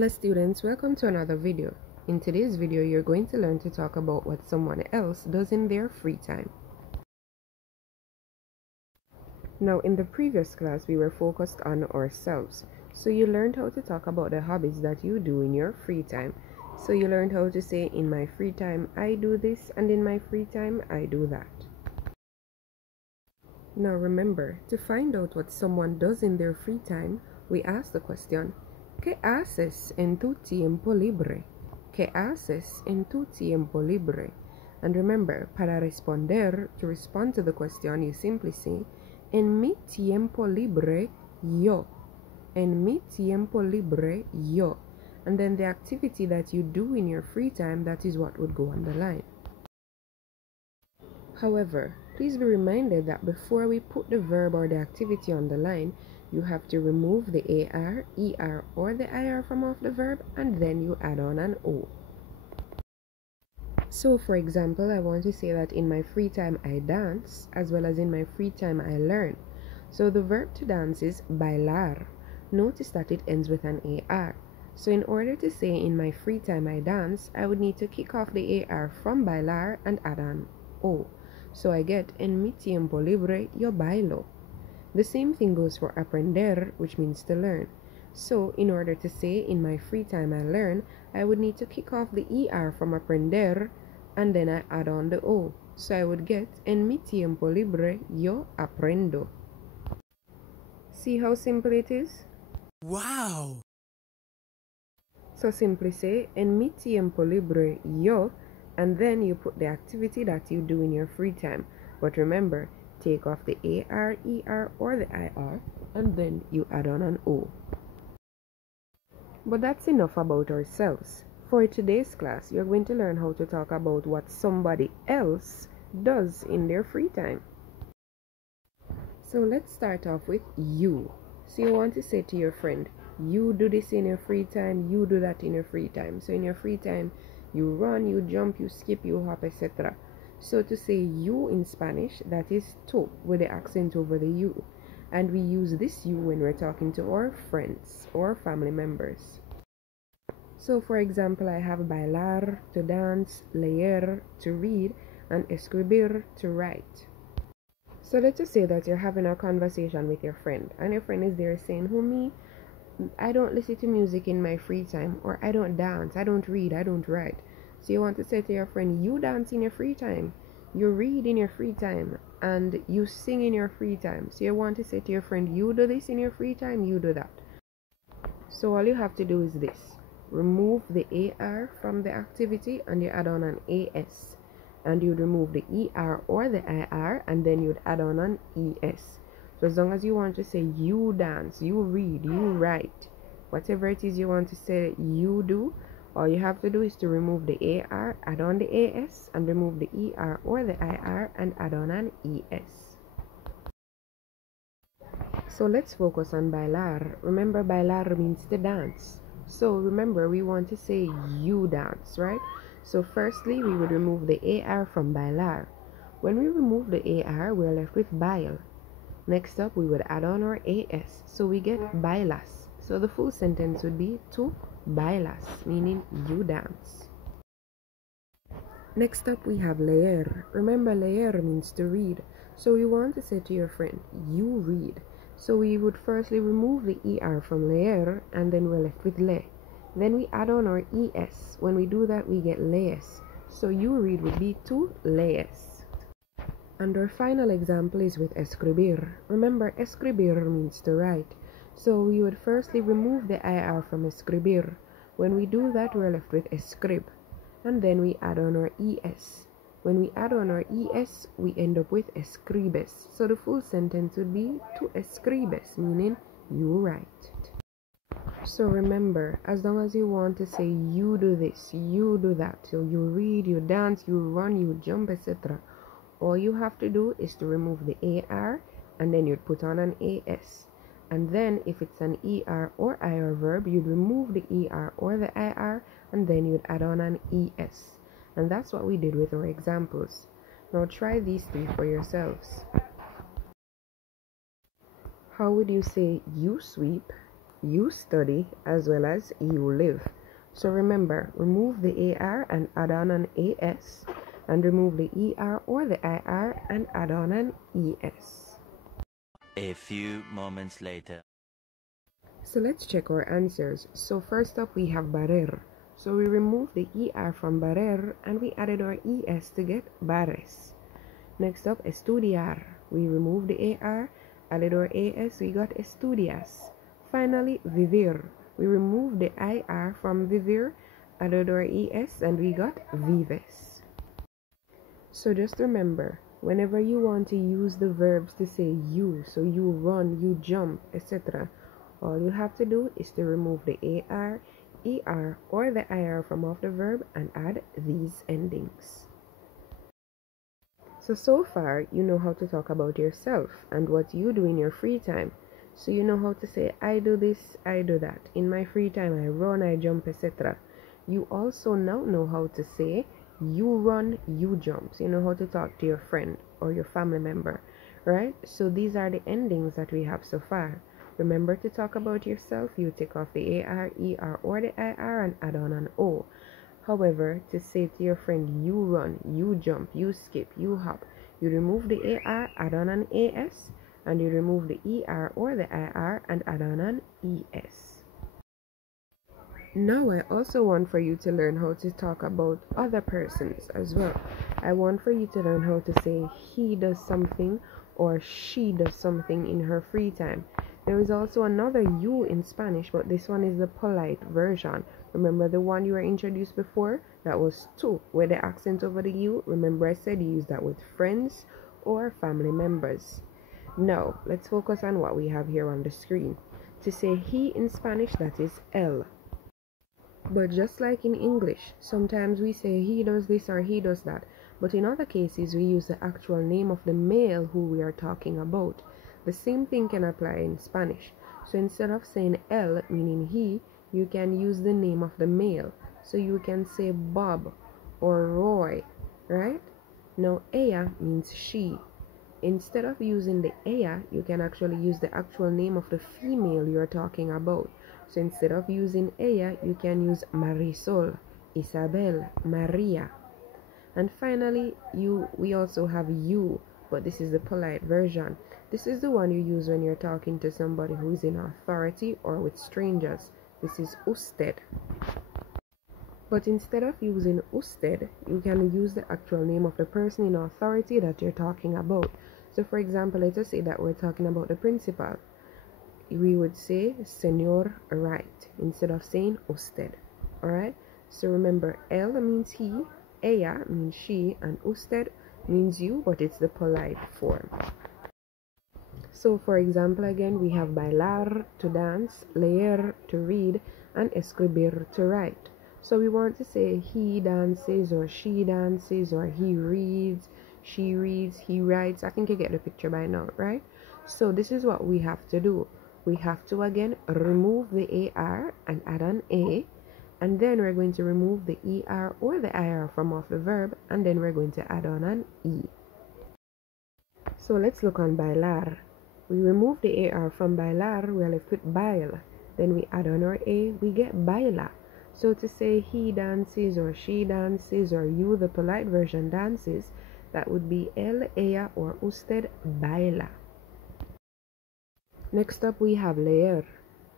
Hello students, welcome to another video. In today's video, you're going to learn to talk about what someone else does in their free time. Now, in the previous class, we were focused on ourselves. So you learned how to talk about the hobbies that you do in your free time. So you learned how to say, in my free time, I do this, and in my free time, I do that. Now remember, to find out what someone does in their free time, we ask the question, ¿Qué haces en tu tiempo libre? ¿Qué haces en tu tiempo libre? And remember, para responder, to respond to the question, you simply say, en mi tiempo libre, yo. En mi tiempo libre, yo. And then the activity that you do in your free time, that is what would go on the line. However, please be reminded that before we put the verb or the activity on the line, you have to remove the AR, ER, or the IR from off the verb, and then you add on an O. So, for example, I want to say that in my free time I dance, as well as in my free time I learn. So the verb to dance is bailar. Notice that it ends with an AR. So in order to say in my free time I dance, I would need to kick off the AR from bailar and add an O. So I get en mi tiempo libre yo bailo. The same thing goes for aprender, which means to learn. So, in order to say, in my free time I learn, I would need to kick off the ER from aprender, and then I add on the O. So I would get, en mi tiempo libre, yo aprendo. See how simple it is? Wow! So simply say, en mi tiempo libre, yo, and then you put the activity that you do in your free time. But remember, take off the AR, ER, or the IR, and then you add on an O. But that's enough about ourselves. For today's class, you're going to learn how to talk about what somebody else does in their free time. So let's start off with you. So you want to say to your friend, you do this in your free time, you do that in your free time. So in your free time, you run, you jump, you skip, you hop, etc. So to say you in Spanish, that is tú with the accent over the U. And we use this you when we're talking to our friends or family members. So for example, I have bailar, to dance, leer, to read, and escribir, to write. So let's just say that you're having a conversation with your friend, and your friend is there saying, me, I don't listen to music in my free time, or I don't dance, I don't read, I don't write. So you want to say to your friend, you dance in your free time, you read in your free time, and you sing in your free time. So you want to say to your friend, you do this in your free time, you do that. So all you have to do is this. Remove the AR from the activity and you add on an AS. And you'd remove the ER or the IR and then you'd add on an ES. So as long as you want to say you dance, you read, you write, whatever it is you want to say you do, all you have to do is to remove the AR, add on the AS, and remove the ER or the IR and add on an ES. So let's focus on bailar. Remember, bailar means to dance. So remember, we want to say you dance, right? So firstly, we would remove the AR from bailar. When we remove the AR, we're left with bail. Next up, we would add on our AS. So we get bailas. So the full sentence would be tú bailas, meaning you dance. Next up, we have leer. Remember, leer means to read. So we want to say to your friend, you read. So we would firstly remove the ER from leer, and then we're left with le. Then we add on our ES. When we do that, we get lees. So you read would be tú lees. And our final example is with escribir. Remember, escribir means to write. So we would firstly remove the IR from escribir. When we do that, we're left with escrib. And then we add on our ES. When we add on our ES, we end up with escribes. So the full sentence would be tú escribes, meaning you write. So remember, as long as you want to say you do this, you do that, so you read, you dance, you run, you jump, etc. All you have to do is to remove the AR and then you'd put on an AS. And then if it's an ER or IR verb, you'd remove the ER or the IR and then you'd add on an ES. And that's what we did with our examples. Now try these three for yourselves. How would you say you sweep, you study as well as you live. So remember, remove the AR and add on an AS, and remove the ER or the IR and add on an ES. A few moments later. So let's check our answers. So first up we have barrer. So we remove the ER from barrer and we added our ES to get bares. Next up, estudiar. We removed the AR, added our AS, we got estudias. Finally, vivir. We removed the IR from vivir, added our ES, and we got vives. So just remember, whenever you want to use the verbs to say you, so you run, you jump, etc., all you have to do is to remove the AR, ER, or the IR from off the verb and add these endings. So far, you know how to talk about yourself and what you do in your free time. So you know how to say, I do this, I do that. In my free time, I run, I jump, etc. You also now know how to say, you run, you jump. So you know how to talk to your friend or your family member, right? So these are the endings that we have so far. Remember to talk about yourself, you take off the AR, ER, or the IR and add on an O. However, to say to your friend, you run, you jump, you skip, you hop, you remove the AR, add on an AS, and you remove the ER or the IR and add on an ES. Now I also want for you to learn how to talk about other persons as well. I want for you to learn how to say he does something or she does something in her free time. There is also another you in Spanish, but this one is the polite version. Remember the one you were introduced before? That was tú, with the accent over the you. Remember I said you use that with friends or family members. Now, let's focus on what we have here on the screen. To say he in Spanish, that is él. But just like in English, sometimes we say he does this or he does that. But in other cases, we use the actual name of the male who we are talking about. The same thing can apply in Spanish. So instead of saying él, meaning he, you can use the name of the male. So you can say Bob or Roy, right? Now, ella means she. Instead of using the ella, you can actually use the actual name of the female you're talking about. So instead of using ella, you can use Marisol, Isabel, Maria. And finally, we also have you, but this is the polite version. This is the one you use when you're talking to somebody who is in authority or with strangers. This is usted. But instead of using usted, you can use the actual name of the person in authority that you're talking about. So for example, let us say that we're talking about the principal. We would say Señor Wright instead of saying usted. Alright? So remember, él means he, ella means she, and usted means you, but it's the polite form. So for example, again, we have bailar, to dance, leer, to read, and escribir, to write. So we want to say he dances or she dances or he reads, she reads, he writes. I think you get the picture by now, right? So this is what we have to do. We have to again remove the AR and add an A, and then we're going to remove the ER or the IR from off the verb, and then we're going to add on an E. So let's look on bailar. We remove the AR from bailar, we're left with bail. Then we add on our A, we get baila. So to say he dances or she dances or you, the polite version, dances, that would be él, ella, or usted baila. Next up we have leer.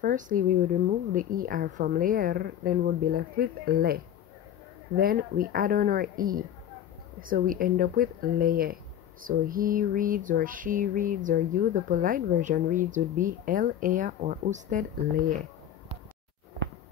Firstly, we would remove the ER from leer, then we'll be left with le. Then we add on our E, so we end up with lee. So he reads or she reads or you, the polite version, reads would be él, ella, or usted lee.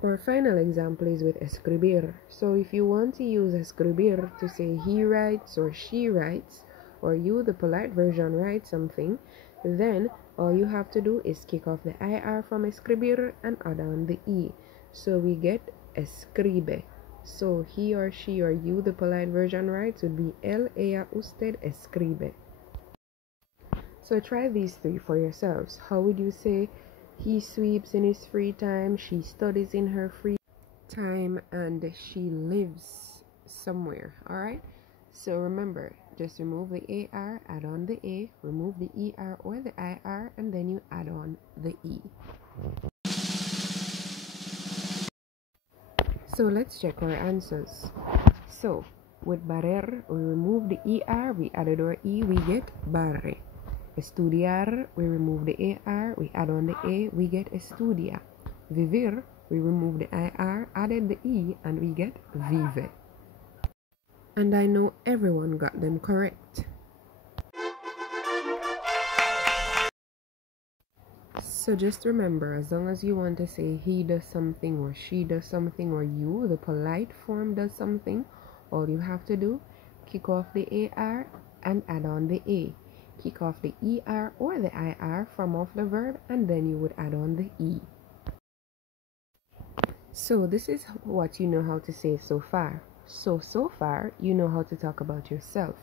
Our final example is with escribir. So if you want to use escribir to say he writes or she writes, or you, the polite version, writes something, then all you have to do is kick off the IR from escribir and add on the E. So we get escribe. So he or she or you, the polite version, writes would be él, ella, usted escribe. So try these three for yourselves. How would you say he sweeps in his free time, she studies in her free time, and she lives somewhere? Alright? So remember, just remove the AR, add on the A, remove the ER or the IR, and then you add on the E. So let's check our answers. So with barrer, we remove the ER, we added our E, we get barre. Estudiar, we remove the AR, we add on the A, we get estudia. Vivir, we remove the IR, added the E, and we get vive. And I know everyone got them correct. So just remember, as long as you want to say he does something or she does something or you, the polite form does something, all you have to do, kick off the AR and add on the A. Kick off the ER or the IR from off the verb, and then you would add on the E. So this is what you know how to say so far. So far, you know how to talk about yourself.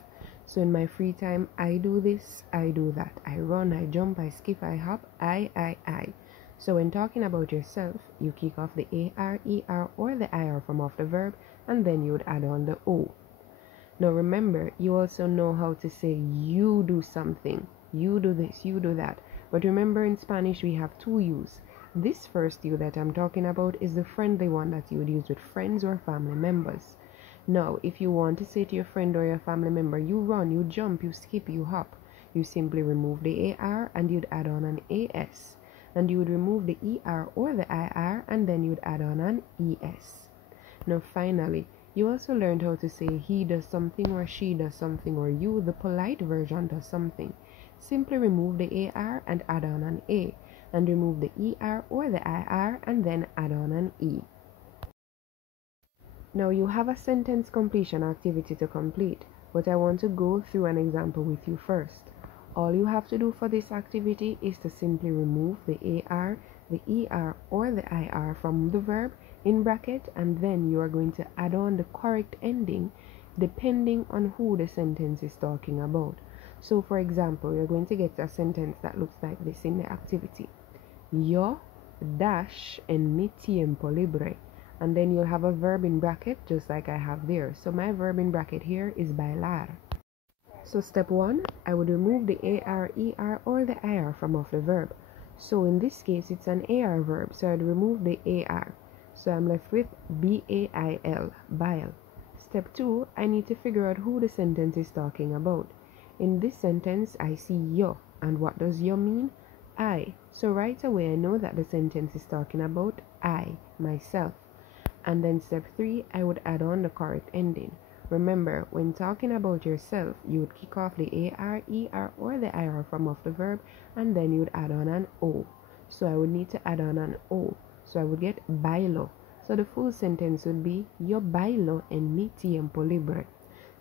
So in my free time, I do this, I do that. I run, I jump, I skip, I hop, I. So when talking about yourself, you kick off the AR, ER, or the IR from off the verb, and then you would add on the O. Now remember, you also know how to say you do something. You do this, you do that. But remember, in Spanish, we have two U's. This first U that I'm talking about is the friendly one that you would use with friends or family members. Now, if you want to say to your friend or your family member, you run, you jump, you skip, you hop, you simply remove the AR and you'd add on an AS. And you would remove the ER or the IR and then you'd add on an ES. Now finally, you also learned how to say he does something or she does something or you, the polite version, does something. Simply remove the AR and add on an A, and remove the ER or the IR and then add on an E. Now you have a sentence completion activity to complete, but I want to go through an example with you first. All you have to do for this activity is to simply remove the AR, the ER or the IR from the verb in bracket, and then you are going to add on the correct ending depending on who the sentence is talking about. So for example, you're going to get a sentence that looks like this in the activity. Yo dash en mi tiempo libre. And then you'll have a verb in bracket just like I have there. So my verb in bracket here is bailar. So step 1, I would remove the AR, ER or the IR from off the verb. So in this case, it's an AR verb, so I'd remove the AR. So I'm left with BAIL, bile. Step 2, I need to figure out who the sentence is talking about. In this sentence, I see yo. And what does yo mean? I. So right away, I know that the sentence is talking about I, myself. And then step 3, I would add on the correct ending. Remember, when talking about yourself, you would kick off the AR, ER, or the IR from off the verb, and then you would add on an O. So I would need to add on an O. So I would get bailo. So the full sentence would be, yo bailo en mi tiempo libre.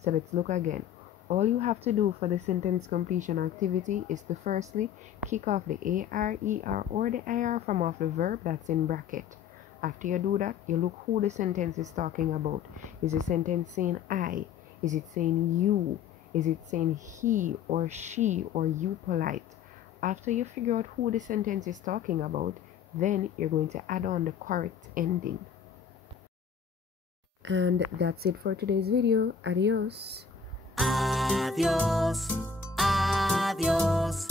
So let's look again. All you have to do for the sentence completion activity is to firstly kick off the AR, ER, or the IR from off the verb that's in bracket. After you do that, you look who the sentence is talking about. Is the sentence saying I? Is it saying you? Is it saying he or she or you polite? After you figure out who the sentence is talking about, then you're going to add on the correct ending. And that's it for today's video. Adios. Adiós, adiós.